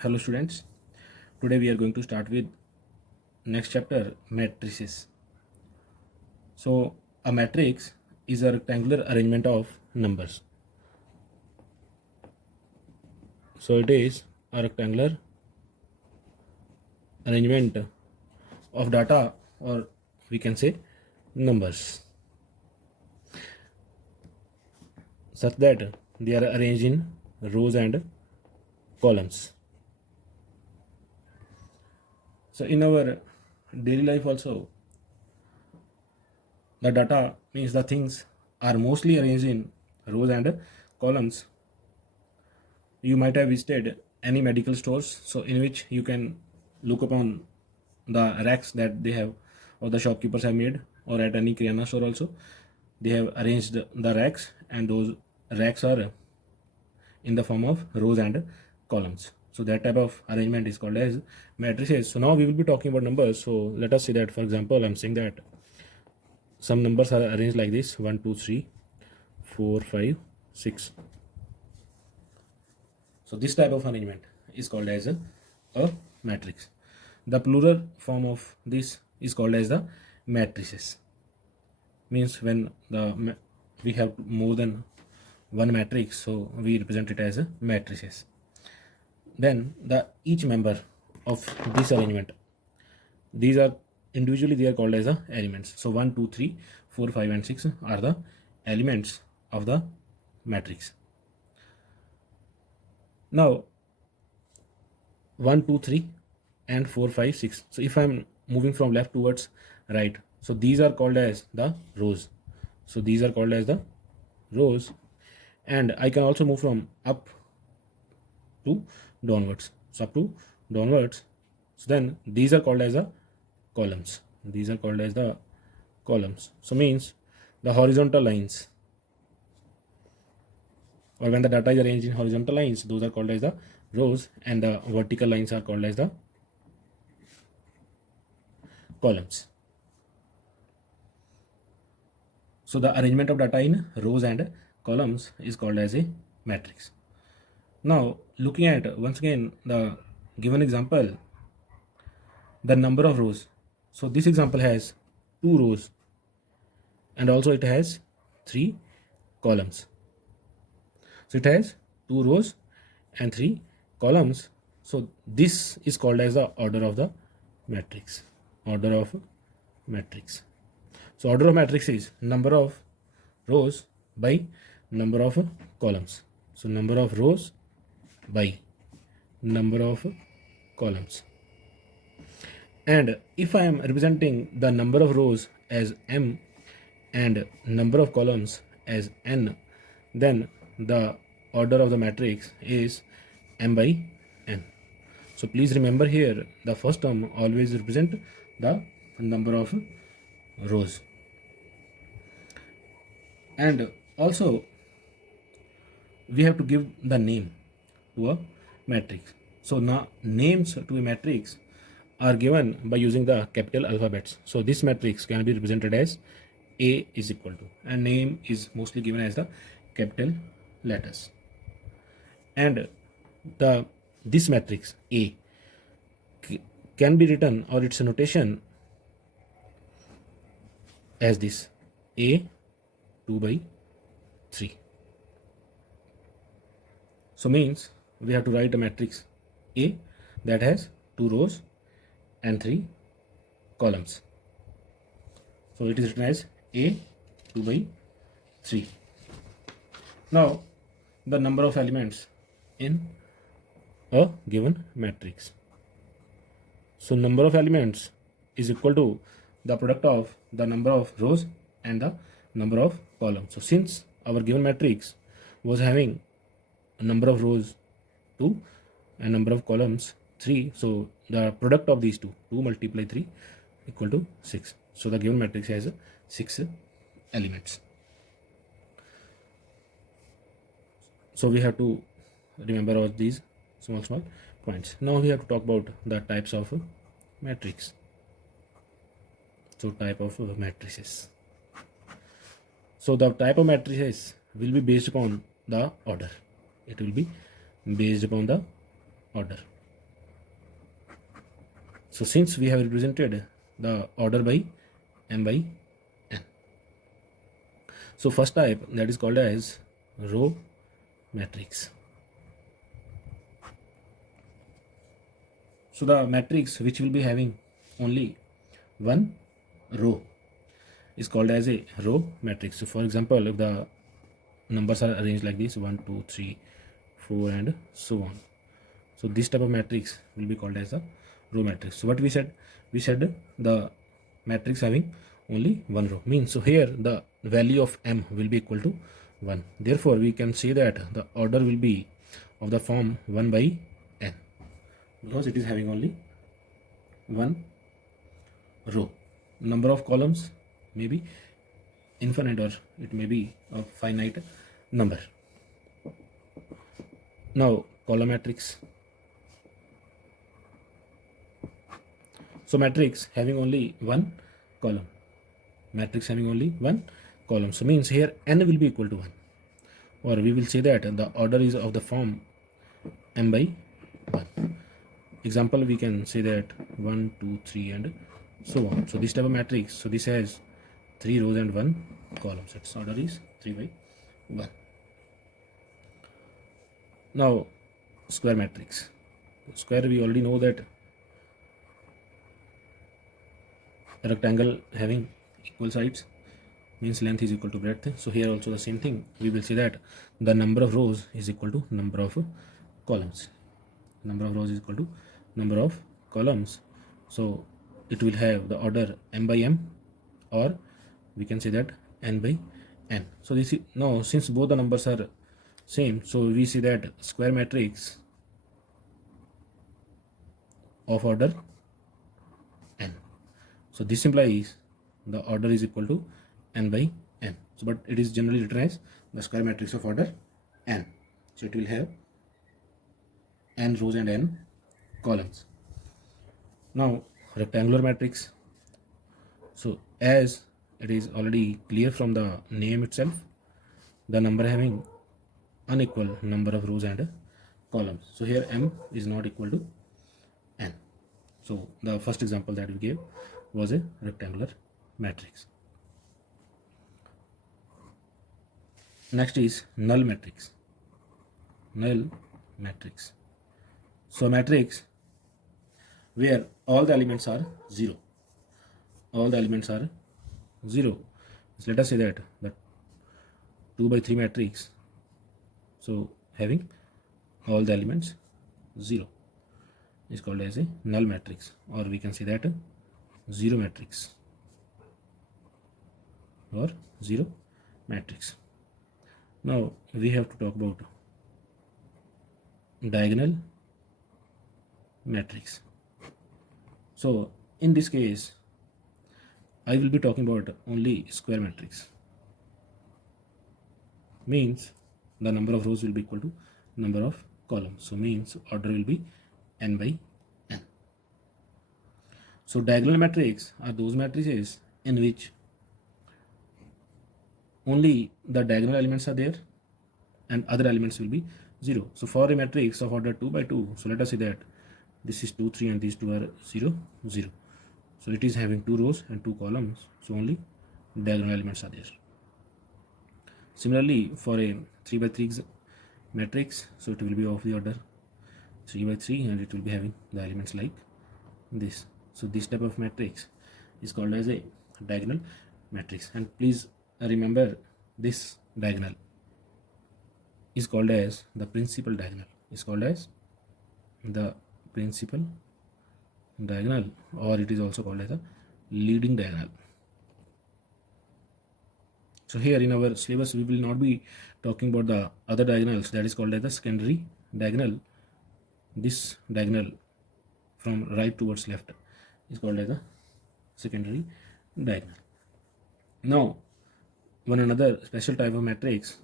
Hello students, today we are going to start with next chapter, matrices. So a matrix is a rectangular arrangement of numbers. So it is a rectangular arrangement of data, or we can say numbers, such that they are arranged in rows and columns. So in our daily life also, the data means the things are mostly arranged in rows and columns. You might have visited any medical stores, so in which you can look upon the racks that they have or the shopkeepers have made, or at any kirana store also they have arranged the racks, and those racks are in the form of rows and columns. So that type of arrangement is called as matrices. So now we will be talking about numbers. So let us see that, for example, I'm saying that some numbers are arranged like this: 1 2 3 4 5 6. So this type of arrangement is called as a matrix. The plural form of this is called as the matrices. Means when we have more than one matrix, so we represent it as a matrices. Then each member of this arrangement, these are individually they are called as the elements. So 1 2 3 4 5 and 6 are the elements of the matrix. Now 1 2 3 and 4 5 6. So if I'm moving from left towards right, so these are called as the rows. So these are called as the rows, and I can also move from up to downwards. So up to downwards, so then these are called as the columns. These are called as the columns. So means the horizontal lines, or when the data is arranged in horizontal lines, those are called as the rows, and the vertical lines are called as the columns. So the arrangement of data in rows and columns is called as a matrix. Now looking at once again the given example, the number of rows. So this example has 2 rows and also it has 3 columns. So it has 2 rows and 3 columns. So this is called as the order of the matrix. Order of matrix. So order of matrix is number of rows by number of columns. So number of rows by number of columns. And if I am representing the number of rows as m and number of columns as n, then the order of the matrix is m by n. So please remember here, the first term always represent the number of rows. And also we have to give the name to a matrix. So now names to a matrix are given by using the capital alphabets. So this matrix can be represented as A is equal to, and name is mostly given as the capital letters. And this matrix A can be written, or its notation, as this: A 2 by 3. So means we have to write a matrix A that has 2 rows and 3 columns. So it is written as A 2 by 3. Now the number of elements in a given matrix. So number of elements is equal to the product of the number of rows and the number of columns. So since our given matrix was having a number of rows 2 and number of columns 3, so the product of these 2 multiply 3 equal to 6. So the given matrix has 6 elements. So we have to remember all these small points. Now we have to talk about the types of matrix. So type of matrices. So the type of matrices will be based upon the order. It will be based upon the order. So since we have represented the order by m by n, so first type, that is called as row matrix. So the matrix which will be having only one row is called as a row matrix. So for example, if the numbers are arranged like this, 1 2 3 4 and so on, so this type of matrix will be called as a row matrix. So what we said the matrix having only one row, means so here the value of m will be equal to 1. Therefore we can say that the order will be of the form 1 by n, because it is having only one row. Number of columns may be infinite or it may be a finite number. Now column matrix. So matrix having only one column, so means here n will be equal to 1, or we will say that the order is of the form m by 1. Example, we can say that 1 2 3 and so on. So this type of matrix, so this has 3 rows and 1 column, so its order is 3 by 1. Now square matrix. Square, we already know that a rectangle having equal sides means length is equal to breadth. So here also the same thing, we will say that the number of rows is equal to number of columns. Number of rows is equal to number of columns, so it will have the order m by m, or we can say that n by n. So this is, now since both the numbers are same, so we see that square matrix of order n. So this implies the order is equal to n by n. So but it is generally written as the square matrix of order n. So it will have n rows and n columns. Now rectangular matrix. So as it is already clear from the name itself, the number having unequal number of rows and columns. So here m is not equal to n. So the first example that we gave was a rectangular matrix. Next is null matrix. Null matrix. So matrix where all the elements are 0. All the elements are 0. So let us say that the 2 by 3 matrix, so having all the elements 0, is called as a null matrix, or we can say that 0 matrix or 0 matrix. Now we have to talk about diagonal matrix. So in this case I will be talking about only square matrix, means the number of rows will be equal to number of columns, so means order will be n by n. So diagonal matrix are those matrices in which only the diagonal elements are there and other elements will be 0. So for a matrix of order 2 by 2, so let us say that this is 2 3 and these two are 0 0. So it is having 2 rows and 2 columns, so only diagonal elements are there. Similarly for a 3 by 3 matrix, so it will be of the order 3 by 3 and it will be having the elements like this. So this type of matrix is called as a diagonal matrix, and please remember this diagonal is called as the principal diagonal, or it is also called as a leading diagonal. So here in our syllabus we will not be talking about the other diagonals, that is called as the secondary diagonal. This diagonal from right towards left is called as a secondary diagonal. Now one another special type of matrix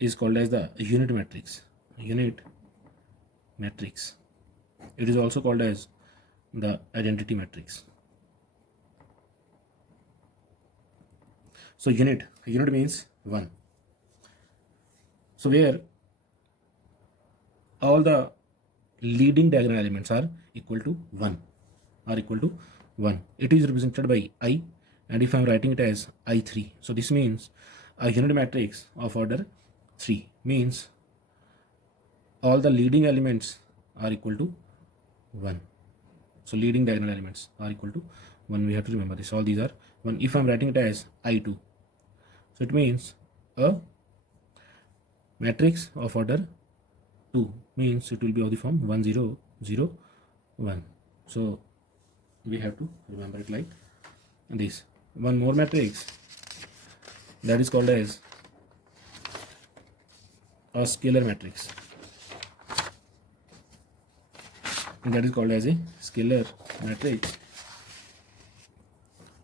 is called as the unit matrix. It is also called as the identity matrix. So unit means 1. So where all the leading diagonal elements are equal to 1. are equal to 1. It is represented by I, and if I am writing it as I3, so this means a unit matrix of order 3 means all the leading elements are equal to 1. So leading diagonal elements are equal to 1. We have to remember this. All these are 1. If I am writing it as I2, so it means a matrix of order 2 means it will be of the form 1 0 0 1. So we have to remember it like this. One more matrix that is called as a scalar matrix, and that is called as a scalar matrix.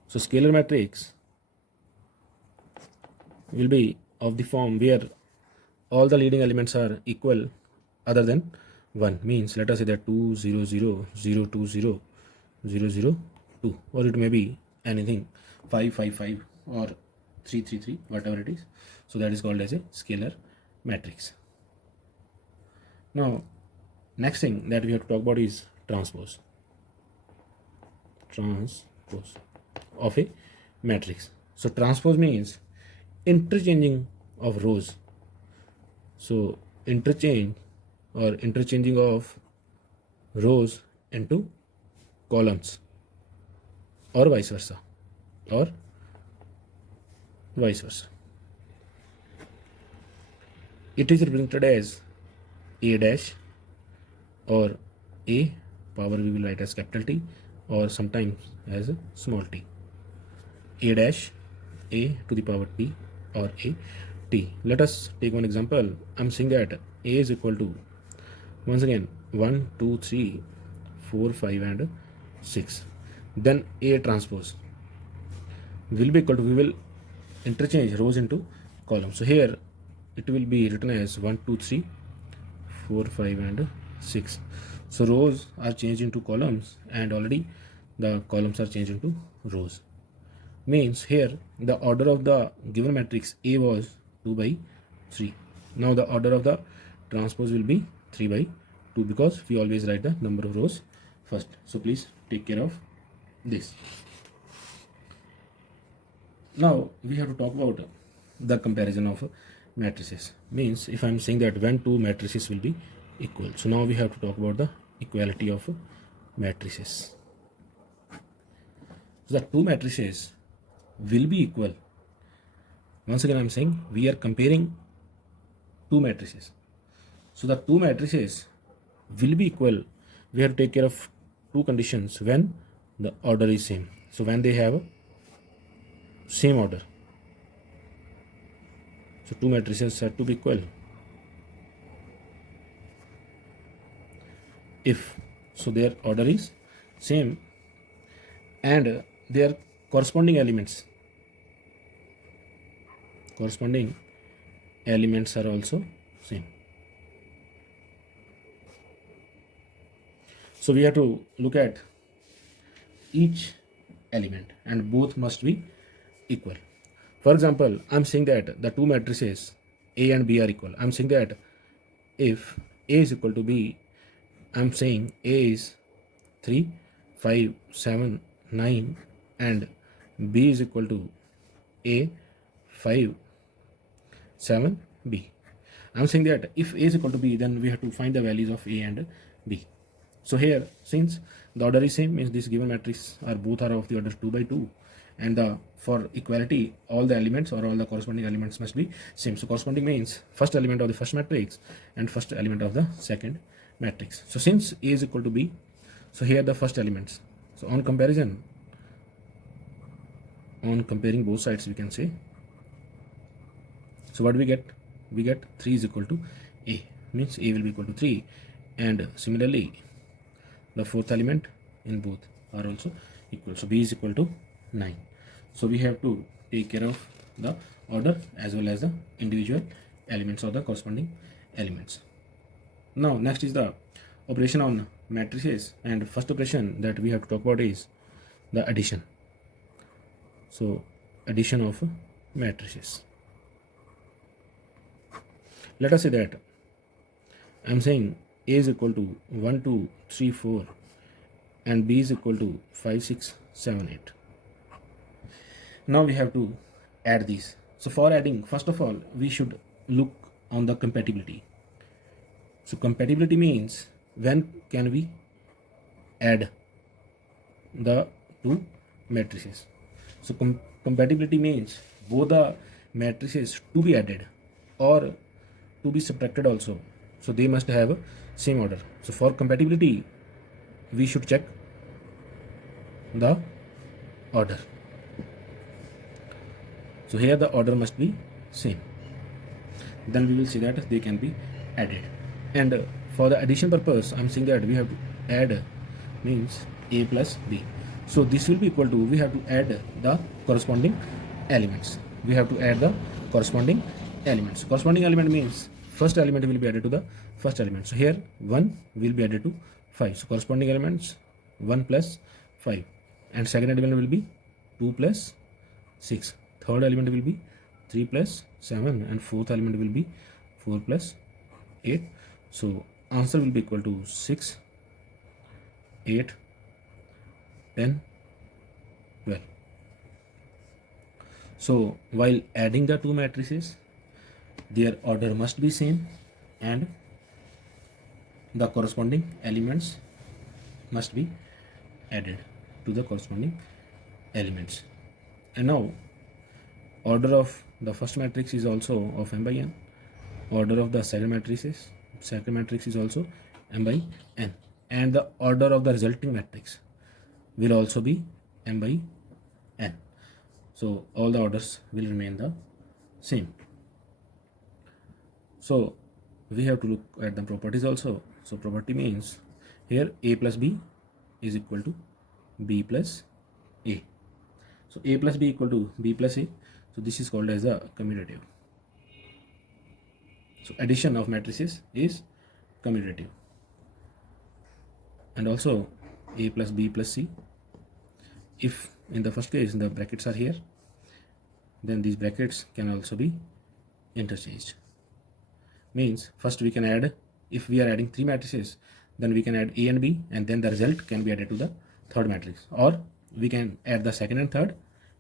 So scalar matrix will be of the form where all the leading elements are equal other than 1, means let us say that 2 0 0 0 2 0 0 0 2, or it may be anything 5 5 5 or 3 3 3, whatever it is. So that is called as a scalar matrix. Now next thing that we have to talk about is transpose of a matrix. So transpose means interchanging of rows. So interchanging of rows into columns, or vice versa, It is represented as A dash, or A power we will write as capital T, or sometimes as a small t. A dash, A to the power T, or A T. Let us take one example. I'm saying that A is equal to, once again, 1 2 3 4 5 and 6. Then A transpose will be equal to, we will interchange rows into columns. So here it will be written as 1 2 3 4 5 and 6. So rows are changed into columns, and already the columns are changed into rows. Means here the order of the given matrix A was 2 by 3. Now the order of the transpose will be 3 by 2, because we always write the number of rows first. So please take care of this. Now we have to talk about the comparison of matrices. Means if I am saying that when two matrices will be equal, so now we have to talk about the equality of matrices. So the two matrices will be equal. Once again I am saying we are comparing two matrices. So the two matrices will be equal. We have to take care of two conditions when the order is same. So when they have same order, so two matrices are to be equal. If so their order is same, and their corresponding elements are also same. So we have to look at each element, and both must be equal. For example, I'm saying that the two matrices A and B are equal. I'm saying that if A is equal to B, I'm saying A is 3 5 7 9, and B is equal to A 5 7 B. I'm saying that if A is equal to B, then we have to find the values of A and B. So here, since the order is same, means this given matrix both are of the order 2 by 2, and for equality all the elements or all the corresponding elements must be same. So corresponding means first element of the first matrix and first element of the second matrix. So since A is equal to B, so here the first elements. So on comparing both sides, we can say, so what we get 3 is equal to A, means A will be equal to 3, and similarly the fourth element in both are also equal. So B is equal to 9. So we have to take care of the order as well as the individual elements or the corresponding elements. Now next is the operation on matrices, and first operation that we have to talk about is the addition. So addition of matrices. Let us say that I am saying A is equal to 1 2 3 4 and B is equal to 5, 6, 7, 8. Now we have to add these. So for adding, first of all, we should look on the compatibility. So compatibility means when can we add the two matrices. So compatibility means both the matrices to be added or to be subtracted also. So they must have same order. So for compatibility, we should check the order. So here the order must be same. Then we will see that they can be added. And for the addition purpose, I'm saying that we have to add means a plus b. So this will be equal to, we have to add the corresponding elements. We have to add the corresponding elements. Corresponding element means first element will be added to the first element. So here 1 will be added to 5. So corresponding elements 1 plus 5. And second element will be 2 plus 6. Third element will be 3 plus 7. And fourth element will be 4 plus 8. So answer will be equal to 6, 8, 10, 12. So while adding the two matrices, their order must be same and the corresponding elements must be added to the corresponding elements. And now order of the first matrix is also of m by n. Order of the second matrix is also m by n, and the order of the resulting matrix will also be m by n. So all the orders will remain the same. So we have to look at the properties also. So property means here a plus b is equal to b plus a. So a plus b equal to b plus a. So this is called as a commutative. So addition of matrices is commutative. And also a plus b plus c. If in the first case the brackets are here, then these brackets can also be interchanged. Means first we can add, if we are adding three matrices, then we can add a and b, and then the result can be added to the third matrix, or we can add the second and third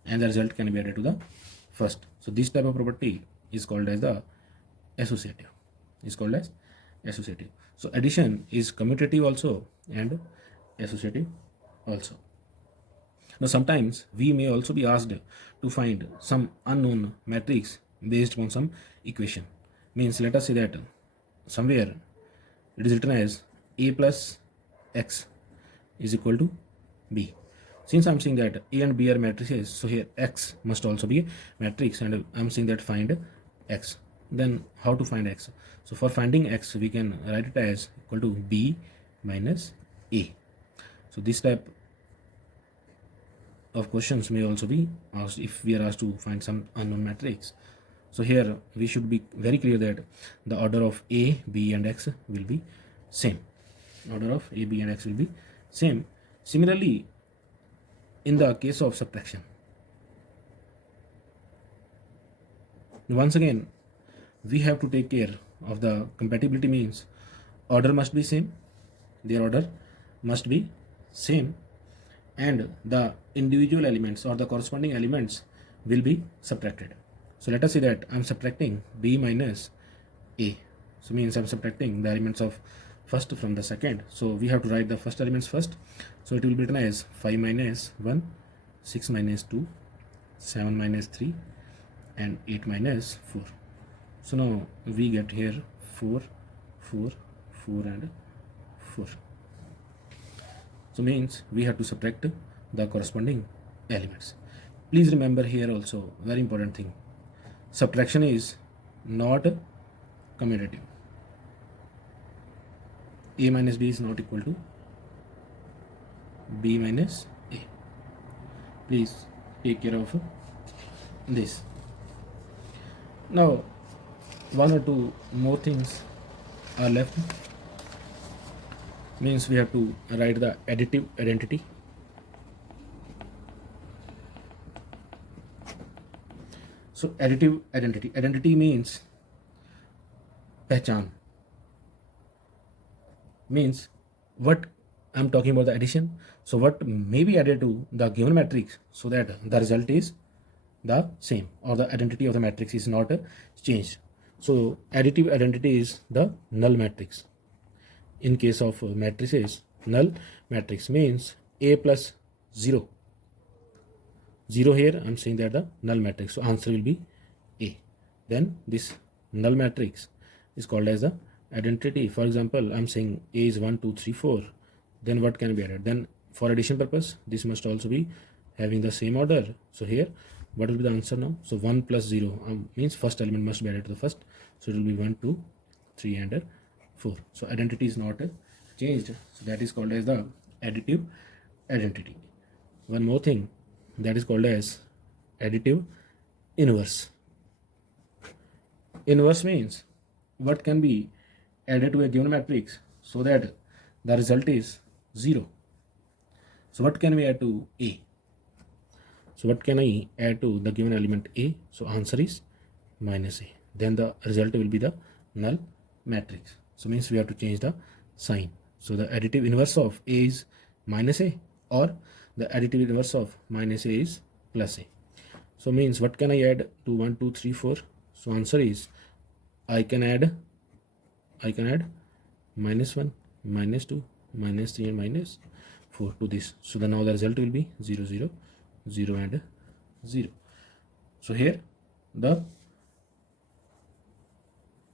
and the result can be added to the first. So this type of property is called as the associative. So addition is commutative also and associative also. Now sometimes we may also be asked to find some unknown matrix based on some equation. Means let us say that somewhere it is written as a plus x is equal to b. Since I'm saying that a and b are matrices, so here x must also be a matrix, and I'm saying that find x. Then how to find x? So for finding x, we can write it as equal to b minus a. So this type of questions may also be asked if we are asked to find some unknown matrix. So here we should be very clear that the order of a, b and x will be same. Similarly, in the case of subtraction, once again we have to take care of the compatibility. Means order must be same, their order must be same, and the individual elements or the corresponding elements will be subtracted. So let us say that I'm subtracting b minus a. So means I'm subtracting the elements of first from the second. So we have to write the first elements first. So it will be written as 5 minus 1, 6 minus 2, 7 minus 3 and 8 minus 4. So now we get here 4, 4, 4 and 4. So means we have to subtract the corresponding elements. Please remember here also very important thing. Subtraction is not commutative. A minus b is not equal to b minus a. Please take care of this. Now one or two more things are left. Means we have to write the additive identity. So additive identity means पहचान. Means what I'm talking about the addition. So what may be added to the given matrix so that the result is the same, or the identity of the matrix is not changed. So additive identity is the null matrix. In case of matrices, null matrix means A plus 0. 0 here, I'm saying that the null matrix. So answer will be A. Then this null matrix is called as the identity. For example, I'm saying A is 1, 2, 3, 4. Then what can be added? Then for addition purpose, this must also be having the same order. So here, what will be the answer now? So 1 plus 0 means first element must be added to the first. So it will be 1, 2, 3 and 4. So identity is not changed. So that is called as the additive identity. One more thing, that is called as additive inverse. Inverse means what can be added to a given matrix so that the result is 0. So what can we add to A? So what can I add to the given element A? So answer is minus A. Then the result will be the null matrix. So means we have to change the sign. So the additive inverse of A is minus A, or the additive inverse of minus A is plus A. So means what can I add to 1, 2, 3, 4? So answer is I can add minus 1, minus 2, minus 3 and minus 4 to this. So then now the result will be 0, 0, 0 and 0. So here the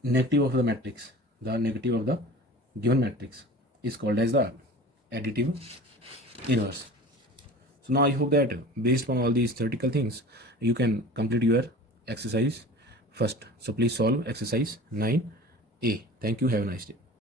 negative of the matrix, the negative of the given matrix is called as the additive inverse. So now I hope that based on all these theoretical things, you can complete your exercise first. So please solve exercise 9A. Thank you. Have a nice day.